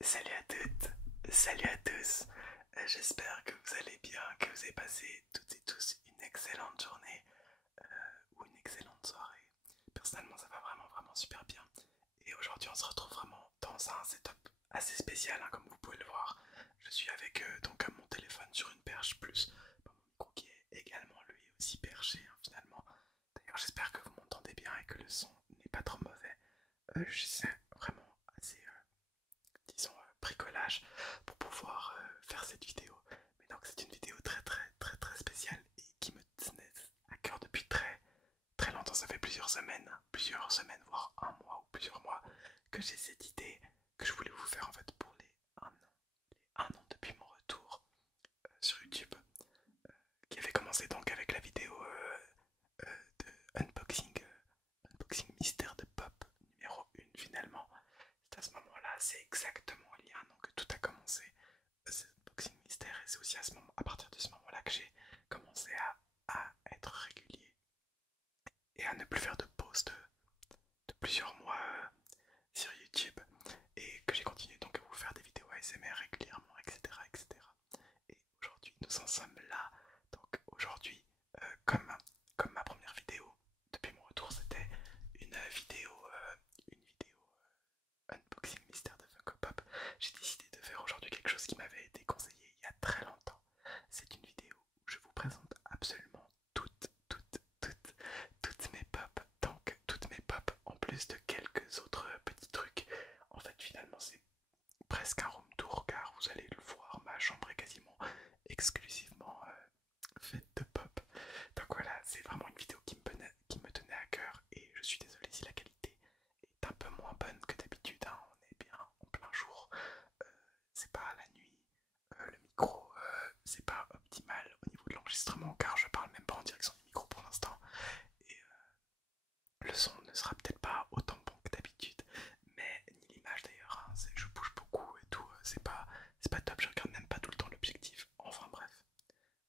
Salut à toutes, salut à tous. J'espère que vous allez bien, que vous avez passé toutes et tous une excellente journée ou une excellente soirée. Personnellement, ça va vraiment super bien. Et aujourd'hui, on se retrouve vraiment dans un setup assez spécial, hein, comme vous pouvez le voir. Je suis avec donc mon téléphone sur une perche plus mon micro qui est également lui aussi perché, hein, finalement. D'ailleurs, j'espère que vous m'entendez bien et que le son n'est pas trop mauvais. J'essaie vraiment assez disons, bricolage pour pouvoir faire cette vidéo. Mais donc c'est une vidéo très spéciale et qui me tenait à cœur depuis très longtemps. Ça fait plusieurs semaines, voire un mois ou plusieurs mois que j'ai cette idée que je voulais vous faire en fait pour les 1 an depuis mon retour sur YouTube, qui avait commencé donc avec la vidéo de unboxing mystère de pop numéro 1 finalement. C'est à ce moment-là, c'est exactement il y a un an que tout a commencé. Ce boxing mystère, et c'est aussi à partir de ce moment-là que j'ai commencé à être régulier et à ne plus faire de pause de plusieurs mois sur YouTube et que j'ai continué donc à vous faire des vidéos ASMR régulièrement, etc. etc. Et aujourd'hui, nous en sommes là. Donc aujourd'hui, comme ma première vidéo depuis mon retour, c'était une vidéo unboxing mystère de Funko Pop, j'ai décidé de faire aujourd'hui quelque chose qui m'avait été conseillé il y a très longtemps. C'est une vidéo où je vous présente absolument toutes mes pop. Donc toutes mes pop en plus de quelques autres petits trucs. En fait finalement c'est presque un room tour car vous allez le voir, ma chambre est quasiment exclusivement faite de pop. Donc voilà, c'est vraiment une vidéo qui me tenait à cœur et je suis désolé si la qualité est un peu moins bonne que d'habitude, hein. On est bien en plein jour, euh, c'est pas la nuit, le micro c'est pas optimal au niveau de l'enregistrement car je parle même pas en direction du micro pour l'instant et le son ne sera peut-être pas autant bon que d'habitude, mais ni l'image d'ailleurs, hein, je bouge beaucoup et tout, c'est pas top, je regarde même pas tout le temps l'objectif, enfin bref.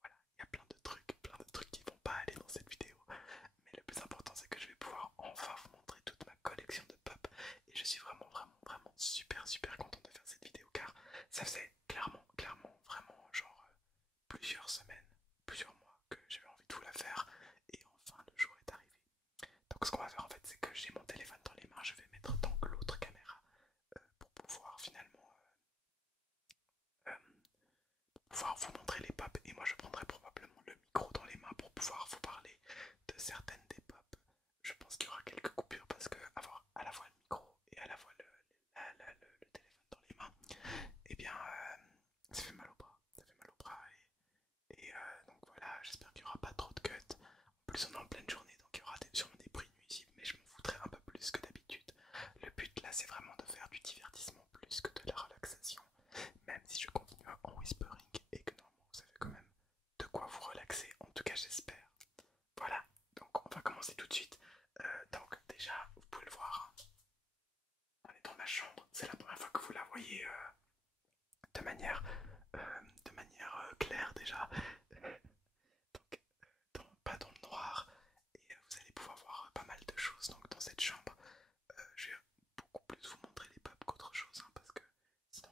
Voilà, il y a plein de trucs qui vont pas aller dans cette vidéo. Mais le plus important, c'est que je vais pouvoir enfin vous montrer toute ma collection de pop. Et je suis vraiment super content de faire cette vidéo car ça faisait clairement, vraiment, genre plusieurs semaines, plusieurs mois que j'avais envie de vous la faire. Et enfin, le jour est arrivé. Donc, ce qu'on va faire en fait, c'est que j'ai mon téléphone dans les mains. Je vais mettre donc l'autre caméra pour pouvoir finalement pouvoir vous montrer les pop et moi je prendrai probablement le micro dans les mains pour pouvoir vous parler de certaines des pop. Je pense qu'il y aura quelques coupures parce que avoir à la fois le micro et à la fois le téléphone dans les mains, eh bien ça fait mal au bras, donc voilà, j'espère qu'il n'y aura pas trop de cuts. En plus on est en pleine journée donc il y aura sûrement des bruits nuisibles mais je m'en foutrai un peu plus que d'habitude. Le but là c'est vraiment de faire du divertissement plus que de la relaxation. Même si je continue en whispering et que normalement vous avez quand même de quoi vous relaxer, en tout cas j'espère. Voilà, donc on va commencer tout de suite. Donc déjà, vous pouvez le voir, on est dans ma chambre, c'est la première fois que vous la voyez de manière, claire déjà. Donc pas dans le noir, et vous allez pouvoir voir pas mal de choses donc, dans cette chambre. Je vais beaucoup plus vous montrer les pubs qu'autre chose, hein, parce que sinon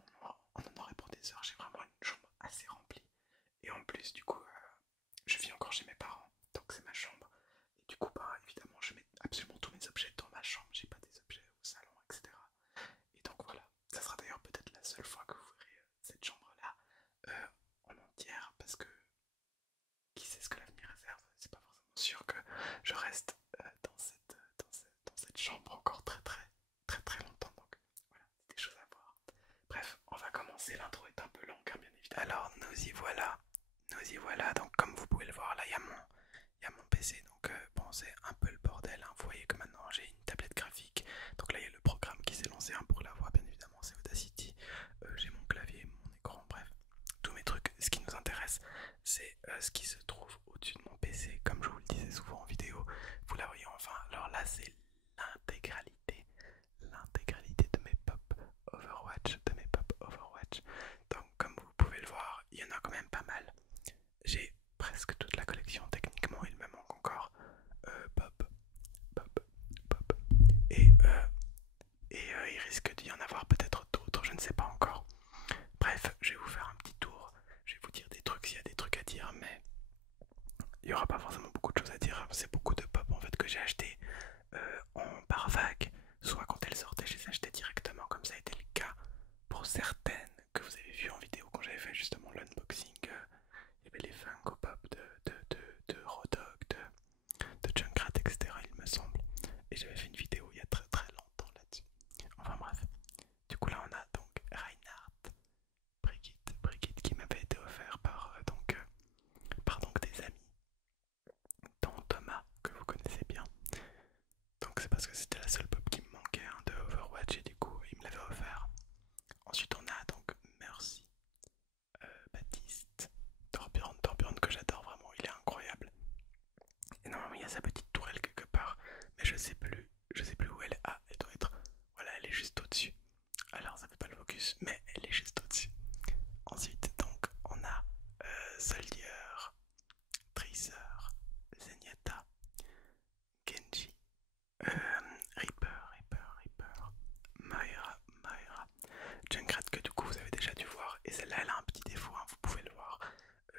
on en aurait pour des heures. J'ai vraiment une chambre assez remplie. Et en plus, du coup, je vis encore chez mes parents, donc c'est ma chambre. Et du coup, bah, évidemment, je mets absolument tous mes objets dans ma chambre. J'ai pas des objets au salon, etc. Et donc voilà, ça sera d'ailleurs peut-être la seule fois que vous verrez cette chambre-là en entière, parce que qui sait ce que l'avenir réserve. C'est pas forcément sûr que je reste dans cette chambre encore très longtemps. Donc voilà, c'est des choses à voir. Bref, on va commencer. L'intro est un peu longue, hein, bien évidemment. Alors, nous y voilà. Nous y voilà. Donc, comme vous pouvez le voir, là, il y a mon PC. Donc, bon, c'est un peu le bordel, hein. Vous voyez que maintenant, j'ai une tablette graphique. Donc là, il y a le programme qui s'est lancé, hein, pour la voix, bien évidemment, c'est Audacity. J'ai mon clavier, mon écran, bref, tous mes trucs. Ce qui nous intéresse, c'est ce qui se trouve au-dessus de mon PC. Comme je vous le disais souvent en vidéo, vous la voyez enfin. Alors là, c'est l'intégralité l'intégralité de mes pop Overwatch. Donc comme vous pouvez le voir, il y en a quand même pas mal. J'ai presque toute la collection techniquement, il me manque encore pop, aura pas forcément beaucoup de choses à dire. C'est beaucoup de pop en fait que j'ai acheté par vague. Soit quand elles sortaient, je les achetais directement, comme ça a été le cas pour certaines que vous avez vues en vidéo quand j'avais fait justement l'unboxing. Il y avait les Funko Pop de Rodog, de Junkrat, etc. il me semble. Et j'avais fait une vidéo il y a très très longtemps là-dessus. Enfin bref. Du coup là on a donc Reinhardt, Brigitte qui m'avait été offert par donc des amis, dont Thomas que vous connaissez bien. Donc c'est parce que c'était la seule pop qui me manquait hein, de Overwatch et du coup il me l'avait offert. Ensuite on a donc Mercy, Baptiste, Torbjorn que j'adore vraiment, il est incroyable. Et normalement il y a sa petite tourelle quelque part, mais je sais plus où elle est. Ah, elle doit être, voilà, elle est juste au-dessus. Alors ça fait pas le focus, mais elle est juste au-dessus. Ensuite donc on a Soldier, Tracer, Zenyatta, Genji, Reaper, Myra, Junkrat que du coup vous avez déjà dû voir. Et celle-là elle a un petit défaut, hein, vous pouvez le voir.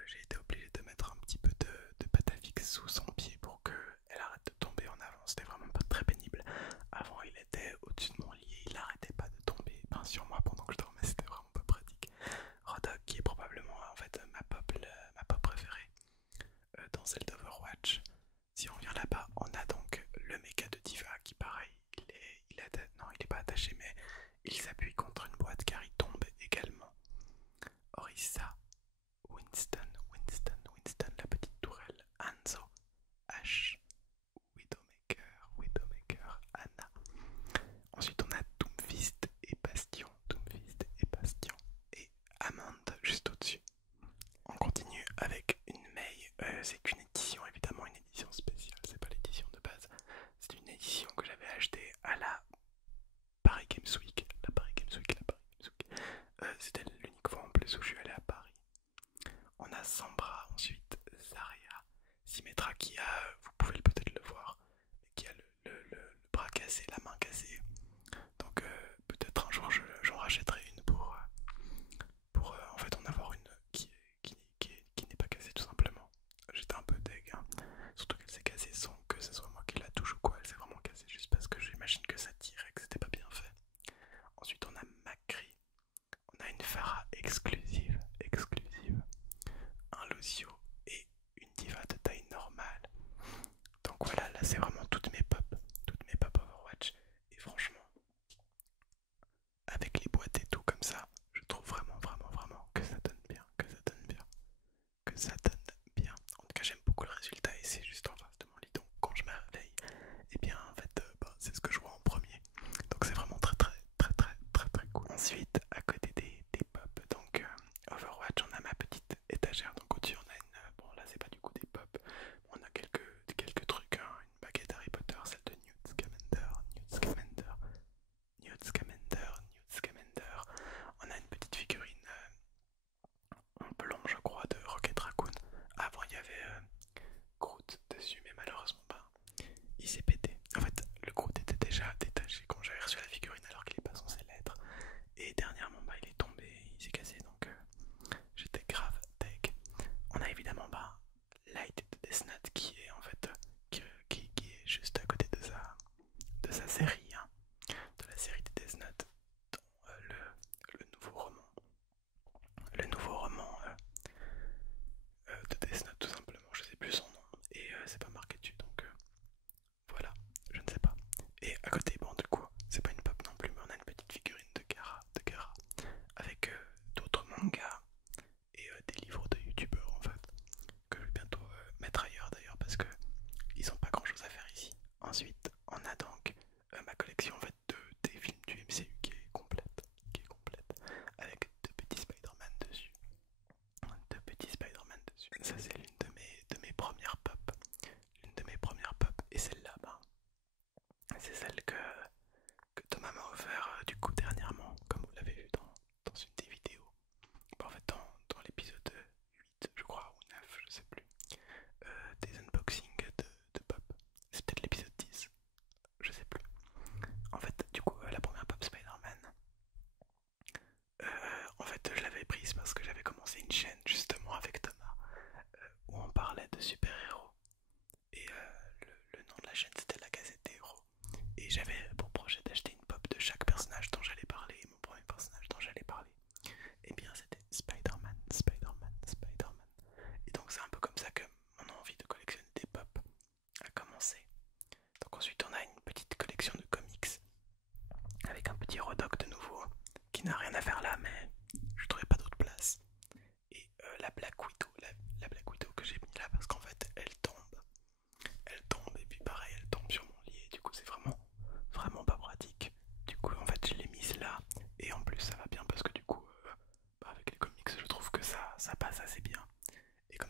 J'ai été obligé de mettre un petit peu de pâte à fixe sous son pied pour qu'elle arrête de tomber en avant. C'était vraiment pas très pénible. Avant il était au-dessus de mon lit et il arrêtait pas de tomber sur moi pendant que je dormais, c'était vraiment pas pratique. Rodok qui est probablement en fait ma pop préférée dans celle d'Overwatch. Si on vient là-bas, on a donc le méca de Diva qui pareil, il est pas attaché mais il s'appuie contre une boîte car il tombe également. Orisa, Winston, la petite tourelle, Hanzo, Ash, Widowmaker, Anna. Ensuite on a Doomfist et Bastion, et Amande juste au-dessus. On continue avec une Mei, c'est qu'une édition, évidemment une édition spéciale, c'est pas l'édition de base. C'est une édition que j'avais achetée à la Paris Games Week. C'était l'unique fois en plus où je suis allé à Paris. On a Sambra, ensuite Zarya, Symmetra qui a, vous pouvez peut-être le voir, mais qui a le bras cassé, la main cassée. Donc peut-être un jour j'en rachèterai une pour en fait en avoir une qui n'est pas cassée tout simplement. J'étais un peu deg, hein. Surtout qu'elle s'est cassée sans que ce soit moi qui la touche ou quoi, elle s'est vraiment cassée juste parce que j'imagine que ça tirait, que c'était pas bien fait. Ensuite on a Macri, on a une Pharah exclusive, un Lucio et une Diva de taille normale. Donc voilà, là c'est vraiment toutes mes pop Overwatch. Et franchement, avec les boîtes et tout comme ça, je trouve vraiment que ça donne bien, que ça donne bien. En tout cas, j'aime beaucoup le résultat et c'est juste en face de mon lit. Donc quand je me réveille, et bien en fait, c'est ce que je vois en premier. Donc c'est vraiment très cool. Ensuite, à côté des pop, donc Overwatch, on a ma petite étagère. Donc au-dessus, on a une. Bon, là, c'est pas du coup des pop. On a quelques trucs. Hein. Une baguette Harry Potter, celle de Newt Scamander. On a une petite figurine en blanc, je crois, de Rocket Raccoon. Avant, il y avait Groot dessus, mais malheureusement, il s'est pété. En fait, le Groot était déjà détaché quand j'avais reçu la figurine alors qu'il est pas censé l'être. Et dernièrement,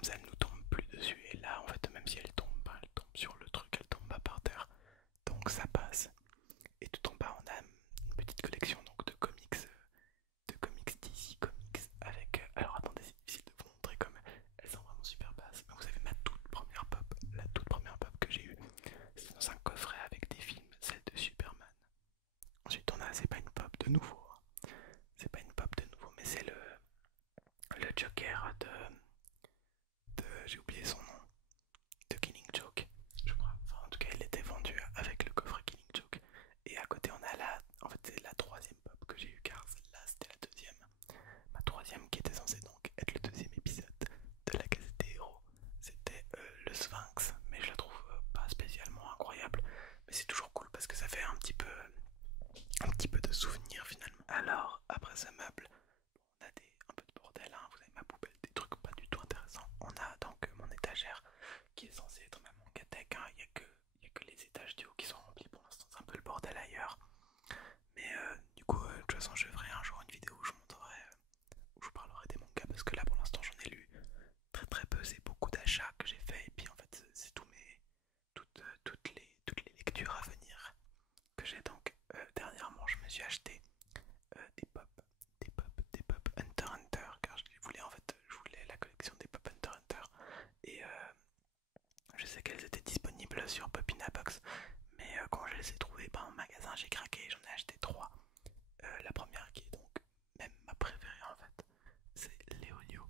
elles nous tombent plus dessus. Et là, en fait, même si elles tombent, ben, elles tombent sur le truc, elles tombent pas par terre. Donc ça passe. Et tout en bas, on a une petite collection donc de comics DC Comics avec. Alors attendez, c'est difficile de vous montrer comme elles sont vraiment super basses. Mais vous avez ma toute première pop, la toute première pop que j'ai eue. C'est dans un coffret avec des films, celle de Superman. Ensuite, on a, c'est pas une pop de nouveau, hein. C'est pas une pop de nouveau, mais c'est le Joker j'ai oublié son nom, de Killing Joke, je crois. Enfin, en tout cas, il était vendu avec le coffret Killing Joke. Et à côté, on a en fait, c'est la troisième pop que j'ai eu, car là, c'était la deuxième. Ma troisième qui était censée donc être le deuxième épisode de la Gazette des Héros. C'était le Sphinx, mais je la trouve pas spécialement incroyable. Mais c'est toujours cool parce que ça fait un petit peu de souvenirs finalement. Alors, après ce meuble, on a un peu de bordel, hein. Vous avez ma poubelle, des trucs pas du tout intéressants. On a donc mon étagère qui est censée être ma mangatech, hein. Il y a que les étages du haut qui sont remplis pour l'instant, c'est un peu le bordel ailleurs. Mais du coup, de toute façon, je ferai un jour une vidéo où je montrerai, où je parlerai des mangas parce que là pour l'instant j'en ai lu très très peu, c'est beaucoup d'achats que j'ai fait et puis en fait c'est toutes les lectures à venir que j'ai donc. Dernièrement je me suis acheté des pop, des pop Hunter x Hunter car je voulais en fait, je voulais la collection des pop Hunter x Hunter et je sais qu'elles étaient disponibles sur Popinabox mais quand je les ai trouvées en magasin j'ai craqué, j'en ai acheté 3. La première qui est donc même ma préférée en fait, c'est Léolio.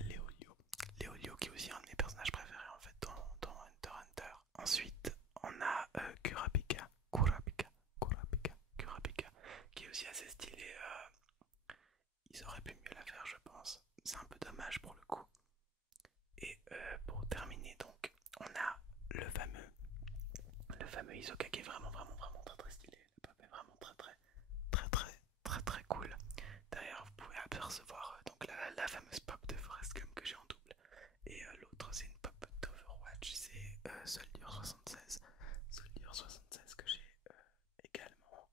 Léolio. Léolio qui est aussi un de mes personnages préférés en fait dans Hunter x Hunter. Ensuite on a Kurapika. Kurapika, qui est aussi assez stylé. Ils auraient pu mieux la faire, je pense. C'est un peu dommage pour le coup. Et pour terminer, donc, on a le fameux Hisoka qui est vraiment très très stylé. Le pop est vraiment très cool. D'ailleurs, vous pouvez apercevoir donc la fameuse pop de Forrest Gump que j'ai en double. Et l'autre, c'est une pop d'Overwatch, c'est Soldier 76. Soldier 76 que j'ai également,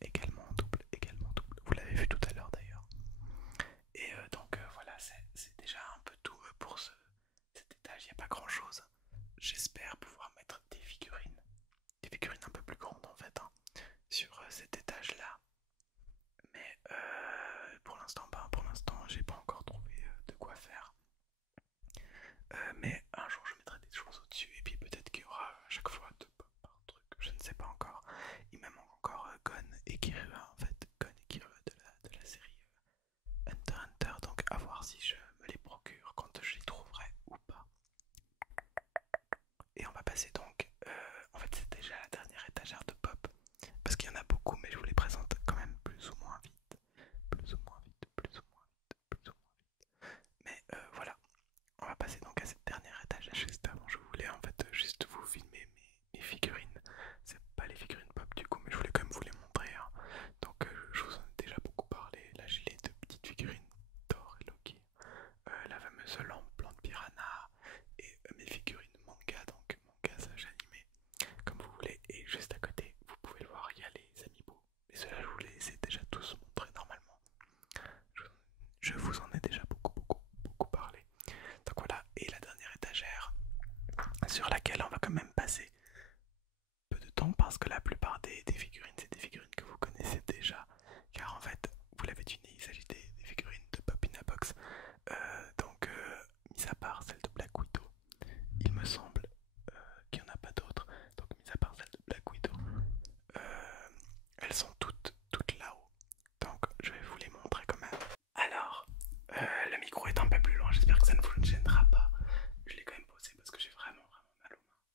également double. Vous l'avez vu tout à l'heure d'ailleurs. Et donc voilà, c'est déjà un peu tout pour cet étage. Il n'y a pas grand chose. J'espère pouvoir mettre des figurines un peu plus grandes en fait, hein, sur cet étage là. Mais pour l'instant, j'ai pas encore trouvé de quoi faire. Mais un jour, je mettrai des choses au-dessus et puis peut-être qu'il y aura à chaque fois deux pop par truc. Je ne sais pas encore. Il me manque encore Gon et Killua en fait, Gon et Killua de la série Hunter x Hunter. Donc à voir si je me les procure quand je les trouverai ou pas. Et on va passer donc, en fait c'est déjà la dernière étagère de pop, parce qu'il y en a beaucoup mais je vous les présente quand même plus ou moins vite. Plus ou moins vite, plus ou moins vite, plus ou moins vite. Mais voilà, on va passer donc à cette dernière étagère. Juste avant, je voulais en fait juste vous filmer mes figurines. C'est pas les figurines pop du coup, mais je voulais quand même vous les montrer, hein. Donc je vous en ai déjà beaucoup parlé. Là j'ai les deux petites figurines Thor et Loki. La fameuse lampe plante piranha et mes figurines manga, donc manga sage animé comme vous voulez. Et juste à côté vous pouvez le voir, il y a les amiibo, mais ceux-là je vous les ai déjà tous montrés normalement, je vous en ai déjà beaucoup parlé. Donc voilà, et la dernière étagère sur laquelle on va quand même passer peu de temps parce que la plupart des figurines c'est des figurines que vous connaissez déjà, car en fait vous l'avez deviné, il s'agit des figurines de Popinabox. Donc mis à part celle de Black Widow, il me semble qu'il n'y en a pas d'autres. Donc mis à part celle de Black Widow, elles sont toutes là-haut. Donc je vais vous les montrer quand même. Alors, le micro est un peu plus loin, j'espère que ça ne vous gênera pas. Je l'ai quand même posé parce que j'ai vraiment mal aux mains.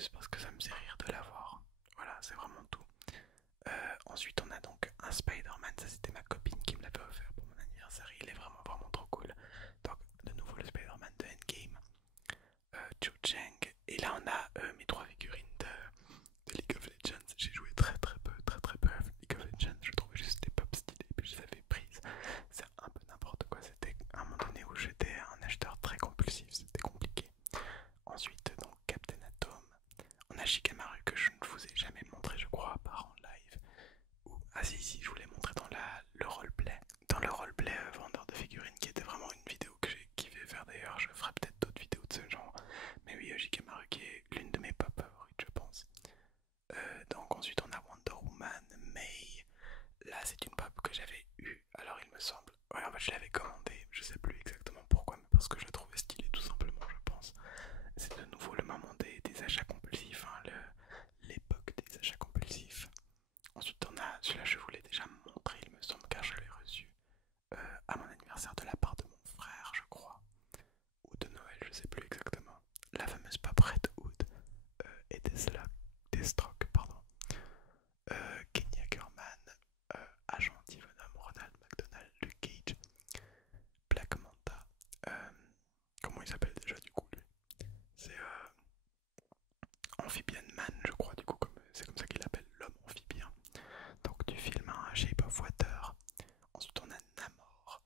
juste parce que ça me fait rire de l'avoir. Voilà, c'est vraiment tout. Ensuite, on a donc un Spider-Man. Ça, c'était ma copine qui me l'avait offert pour mon anniversaire. Il est vraiment, vraiment trop cool. Donc, de nouveau, le Spider-Man de Endgame. Cho Chang. Et là, on a mes 3 figurines de League of Legends. J'ai joué très, très peu à League of Legends. Je trouvais juste des pop stylés. Puis je les avais prises. C'est un peu n'importe quoi. C'était à un moment donné où j'étais un acheteur très compulsif. C'était compliqué. Ensuite, donc, Captain Atom. On a Shikamaru que je ne vous ai jamais montré, je crois, à part en live. Ah si, je vous l'ai montré dans le roleplay. Dans le roleplay vendeur de figurines qui était vraiment une vidéo que j'ai kiffé faire d'ailleurs. Je ferai peut-être d'autres vidéos de ce genre. Mais oui, Shikamaru qui est l'une de mes pop favorites, je pense. Donc ensuite on a Wonder Woman, May. Là c'est une pop que j'avais eue, alors il me semble. Ouais, en fait je l'avais commandée, je sais plus exactement pourquoi, mais parce que je la trouvais stylée tout simplement, je pense. C'est de nouveau le moment des achats compulsifs, hein, l'époque des achats compulsifs. Ensuite on a, celui-là je vous l'ai déjà montré il me semble car je l'ai reçu à mon anniversaire de la part de mon frère je crois. Ou de Noël, je sais plus exactement. La fameuse pop Red Hood et Deathstroke, pardon. Kenny Ackerman, Agent Venom, Ronald McDonald, Luke Cage, Black Manta. Comment il s'appelle déjà du coup lui? C'est Amphibian Man, je crois, du coup, c'est comme ça qu'il appelle l'homme amphibien. Donc du film Shape of Water. Ensuite on a Namor,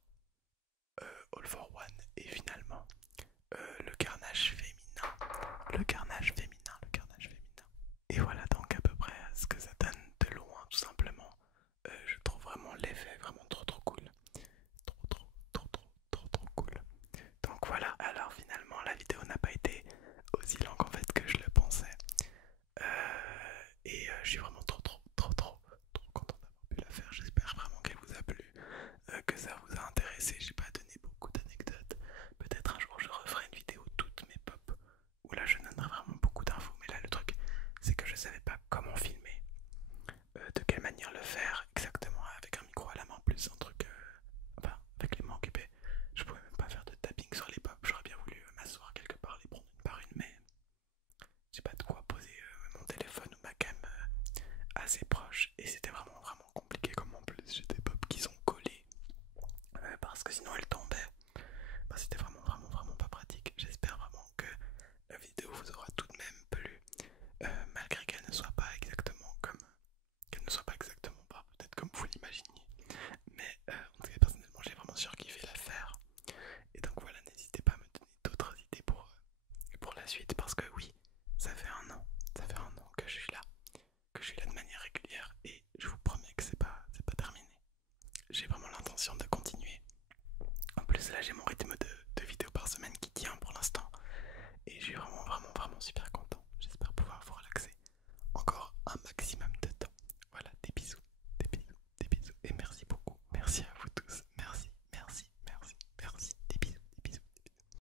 All for One et finalement le carnage féminin. Le carnage féminin, le carnage féminin. Et voilà donc à peu près ce que ça donne de loin tout simplement. Je trouve vraiment l'effet vraiment trop cool. Trop cool. Donc voilà, alors finalement la vidéo n'a pas été aussi longue en fait que je le pensais. Et je suis vraiment trop content d'avoir pu la faire. J'espère vraiment qu'elle vous a plu, que ça vous a intéressé. J'ai pas donné beaucoup d'anecdotes. Peut-être un jour je referai une vidéo toutes mes pop où là je donnerai vraiment beaucoup d'infos. Mais là le truc c'est que je savais pas comment filmer, de quelle manière le faire exactement avec un micro à la main en plus un truc, enfin avec les mains occupées. Je pouvais même pas faire de tapping sur les pop. J'aurais bien voulu m'asseoir quelque part, les prendre une par une, mais j'ai pas de quoi poser mon téléphone ou ma cam assez proche et c'était vraiment compliqué comme en plus j'ai des pop qui sont collés parce que sinon elles tombaient. Bah, c'était vraiment pas pratique. J'espère vraiment que la vidéo vous aura tout de même plu, malgré qu'elle ne soit pas exactement pas peut-être comme vous l'imaginiez, mais en tout cas personnellement j'ai vraiment surkiffé la faire. Et donc voilà, n'hésitez pas à me donner d'autres idées pour la suite parce que